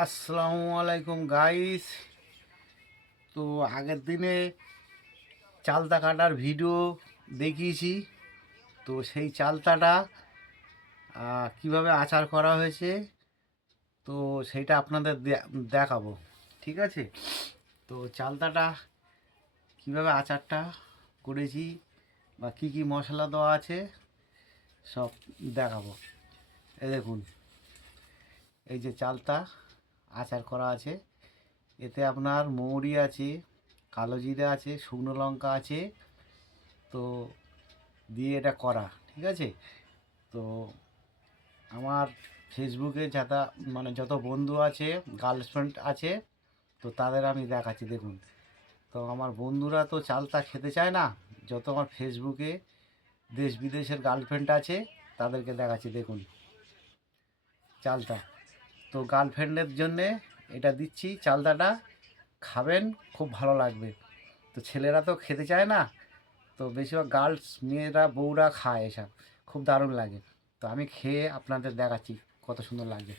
আসসালামু আলাইকুম গাইস। তো আগের দিনে চালতা কাটার ভিডিও দেখিয়েছি। তো সেই চালতাটা কিভাবে আচার করা হয়েছে তো সেইটা আপনাদের দেখাবো। ঠিক আছে, তো চালতাটা কিভাবে আচারটা করেছি বা কি কি মশলা দেওয়া আছে সব দেখাবো। এই দেখুন, এই যে চালতা আচার করা আছে, এতে আপনার মৌরি আছে, কালো জিরে আছে, শুকনো লঙ্কা আছে, তো দিয়ে এটা করা। ঠিক আছে, তো আমার ফেসবুকে যত বন্ধু আছে, গার্লফ্রেন্ড আছে, তো তাদের আমি দেখাচ্ছি দেখুন। তো আমার বন্ধুরা তো চালতা খেতে চায় না, যত আমার ফেসবুকে দেশ বিদেশের গার্লফ্রেন্ড আছে তাদেরকে দেখাচ্ছি দেখুন চালতা। তো গার্লফ্রেন্ডের জন্যে এটা দিচ্ছি চালতাটা, খাবেন, খুব ভালো লাগবে। তো ছেলেরা তো খেতে চায় না, তো বেশিরভাগ গার্লস মেয়েরা বউরা খায় এসব, খুব দারুণ লাগে। তো আমি খেয়ে আপনাদের দেখাচ্ছি কত সুন্দর লাগে।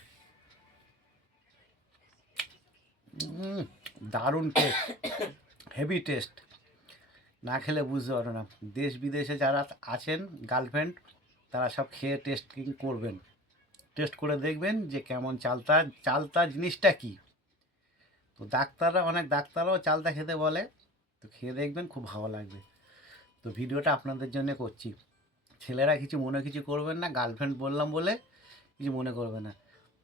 উম, দারুণ টেস্ট, হেভি টেস্ট। না খেলে বুঝতে পারবে না। দেশ বিদেশে যারা আছেন গার্লফ্রেন্ড, তারা সব খেয়ে টেস্ট করবেন, টেস্ট করে দেখবেন যে কেমন চালতা। চালতা জিনিসটা কি, তো অনেক ডাক্তাররাও চালতা খেতে বলে, তো খেয়ে দেখবেন, খুব ভালো লাগবে। তো ভিডিওটা আপনাদের জন্য করছি। ছেলেরা কিছু করবেন না, গার্লফ্রেন্ড বললাম বলে কিছু মনে করবে না।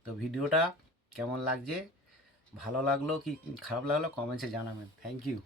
তো ভিডিওটা কেমন লাগছে, ভালো লাগলো কি খারাপ লাগলো, কমেন্টসে জানাবেন। Thank you.